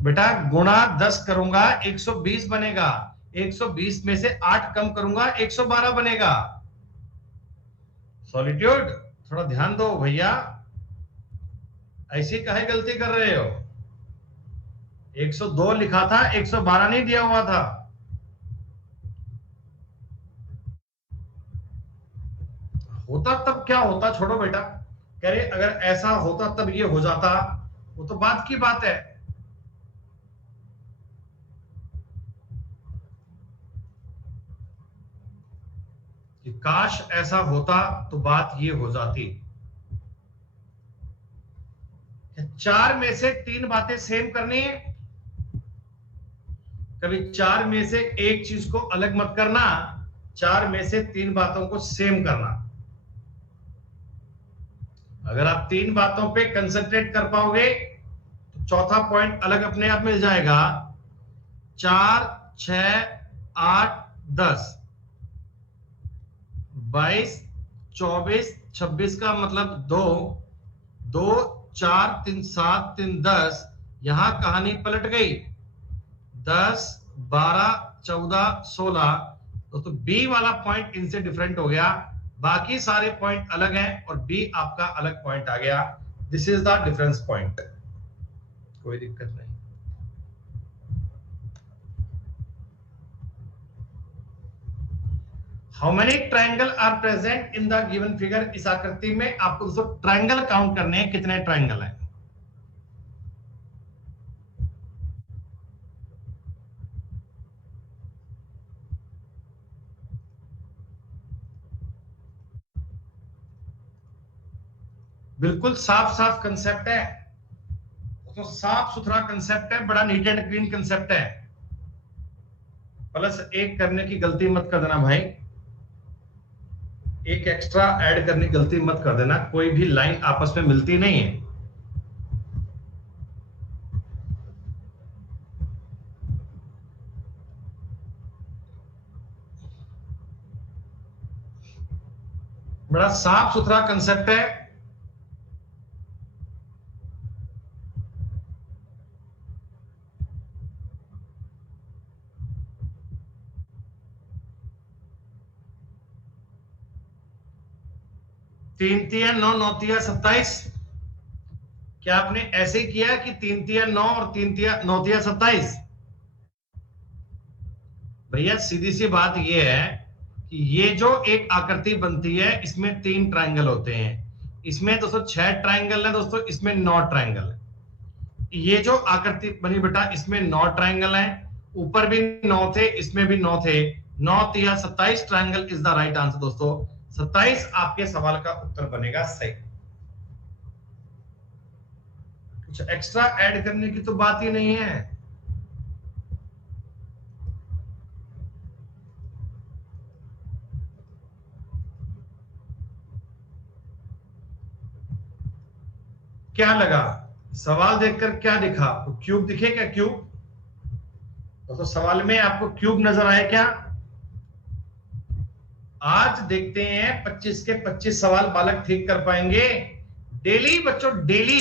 बेटा, गुणा 10 करूंगा 120 बनेगा, 120 में से 8 कम करूंगा 112 बनेगा। सॉलिट्यूड थोड़ा ध्यान दो भैया, ऐसी काहे गलती कर रहे हो? 102 लिखा था, 112 नहीं दिया हुआ था। होता तब क्या होता, छोड़ो बेटा। कह रहे अगर ऐसा होता तब ये हो जाता, वो तो बात की बात है। कि काश ऐसा होता तो बात ये हो जाती। 4 में से 3 बातें सेम करनी है, कभी 4 में से एक चीज को अलग मत करना, 4 में से 3 बातों को सेम करना। अगर आप 3 बातों पे कंसंट्रेट कर पाओगे तो चौथा पॉइंट अलग अपने आप मिल जाएगा। 4, 6, 8, 10, 22, 24, 26 का मतलब 2, 2, 4, 3, 7, 3, 10। यहां कहानी पलट गई, 10, 12, 14, 16। तो बी वाला पॉइंट इनसे डिफरेंट हो गया, बाकी सारे पॉइंट अलग हैं और बी आपका अलग पॉइंट आ गया। This is the difference point, कोई दिक्कत नहीं। How many triangle are present in the given figure? इस आकृति में आपको दोस्तों ट्रायंगल काउंट करने हैं, कितने ट्रायंगल हैं। बिल्कुल साफ साफ कंसेप्ट है तो, साफ सुथरा कंसेप्ट है, बड़ा नीट एंड क्लीन कंसेप्ट है। प्लस एक करने की गलती मत कर देना भाई, एक एक्स्ट्रा ऐड करने की गलती मत कर देना, कोई भी लाइन आपस में मिलती नहीं है। बड़ा साफ सुथरा कंसेप्ट है। तीन तिया 9, 9 तिया 27। क्या आपने ऐसे ही किया कि 3 तिया 9 और 3 तिया 9 तिया 27? भैया सीधी सी बात यह है कि ये जो एक आकृति बनती है इसमें 3 ट्रायंगल होते हैं, इसमें दोस्तों 6 ट्रायंगल है दोस्तों, इसमें 9 ट्रायंगल है। ये जो आकृति बनी बेटा इसमें 9 ट्रायंगल है, ऊपर भी 9 थे, इसमें भी 9 थे, 9 तिया 27 triangle is the right answer दोस्तों। 27 आपके सवाल का उत्तर बनेगा सही। कुछ एक्स्ट्रा ऐड करने की तो बात ही नहीं है। क्या लगा सवाल देखकर, क्या दिखा? तो क्यूब दिखे क्या? क्यूब तो सवाल में आपको क्यूब नजर आए क्या? आज देखते हैं 25 के 25 सवाल बालक ठीक कर पाएंगे। डेली बच्चों डेली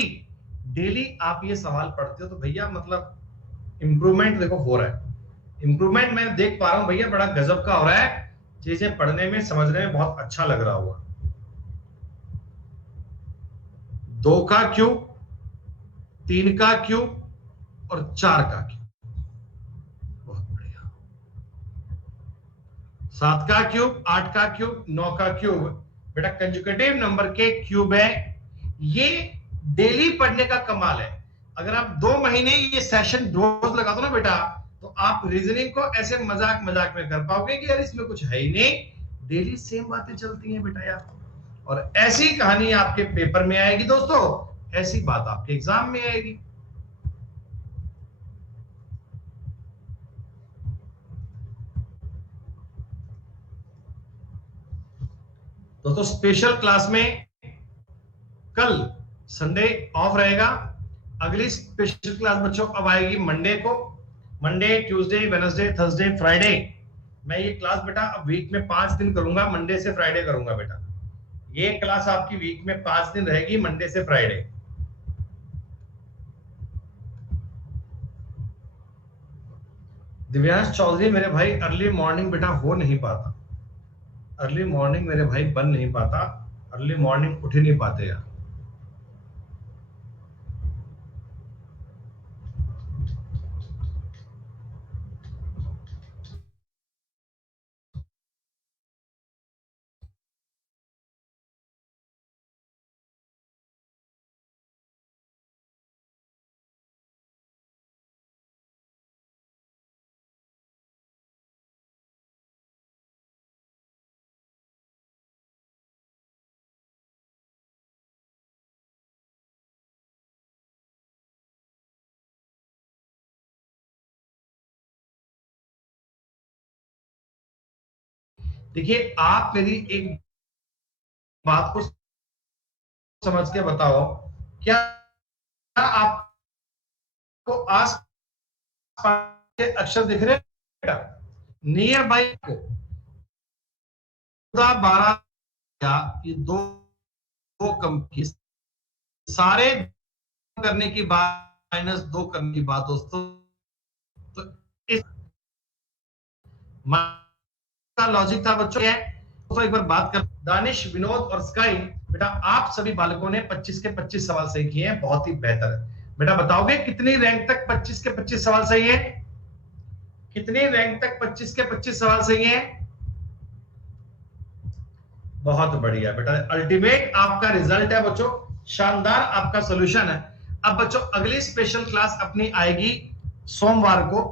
डेली आप ये सवाल पढ़ते हो तो भैया मतलब इंप्रूवमेंट देखो हो रहा है। इंप्रूवमेंट मैं देख पा रहा हूं भैया, बड़ा गजब का हो रहा है। चीजें पढ़ने में समझने में बहुत अच्छा लग रहा हुआ। 2 का क्यूब, 3 का क्यूब और 4 का क्यूब, बहुत बढ़िया। 7 का क्यूब, 8 का क्यूब, 9 का क्यूब, बेटा कंजुगेटिव नंबर के क्यूब है। ये डेली पढ़ने का कमाल है। अगर आप 2 महीने ये सेशन रोज लगा दो ना बेटा, तो आप रीजनिंग को ऐसे मजाक मजाक में कर पाओगे कि यार इसमें कुछ है ही नहीं। डेली सेम बातें चलती हैं बेटा यार। और ऐसी कहानी आपके पेपर में आएगी दोस्तों, ऐसी बात आपके एग्जाम में आएगी। दोस्तों स्पेशल क्लास में कल संडे ऑफ रहेगा। अगली स्पेशल क्लास बच्चों अब आएगी मंडे को। Monday, Tuesday, Wednesday, Thursday, Friday. मैं ये क्लास बेटा अब वीक में 5 दिन करूंगा, मंडे से फ्राइडे करूंगा बेटा। ये क्लास आपकी वीक में 5 दिन रहेगी, मंडे से फ्राइडे। दिव्यांश चौधरी मेरे भाई, अर्ली मॉर्निंग बेटा हो नहीं पाता। अर्ली मॉर्निंग मेरे भाई बन नहीं पाता। अर्ली मॉर्निंग उठ ही नहीं पाते यार। देखिए आप मेरी एक बात को समझ के बताओ, क्या आपको आस पास के अक्षर दिख रहे हैं? नियर बाई को 12 या ये दो कम की सारे करने की बात, -2 करने की बात दोस्तों। तो इस का लॉजिक था बच्चों है। तो एक बार बात कर, दानिश, विनोद और स्काई, बेटा आप सभी बालकों ने 25 के 25 सवाल सही किए हैं, बहुत ही बेहतर है। बेटा बताओगे कितनी रैंक तक 25 के 25 सवाल सही है? कितनी रैंक तक 25 के 25 सवाल सही है? बहुत बढ़िया बेटा, अल्टीमेट आपका रिजल्ट है बच्चों, शानदार आपका सॉल्यूशन है। अब बच्चों अगली स्पेशल क्लास अपनी आएगी सोमवार को।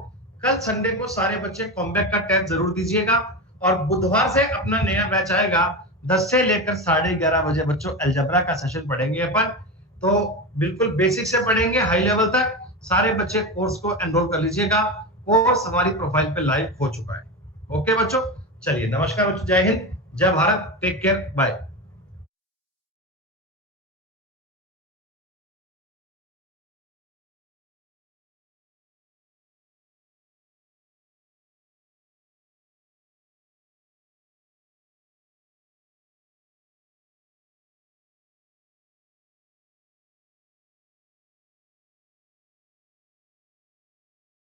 कल संडे को सारे बच्चे कॉम्बैक का टेस्ट जरूर दीजिएगा, और बुधवार से अपना नया बैच आएगा 10 से लेकर 11:30 बजे बच्चों अलजेब्रा का सेशन पढ़ेंगे अपन। तो बिल्कुल बेसिक से पढ़ेंगे हाई लेवल तक। सारे बच्चे कोर्स को एनरोल कर लीजिएगा। कोर्स हमारी प्रोफाइल पे लाइव हो चुका है। ओके बच्चों, चलिए नमस्कार बच्चों, जय हिंद, जय भारत, टेक केयर, बाय।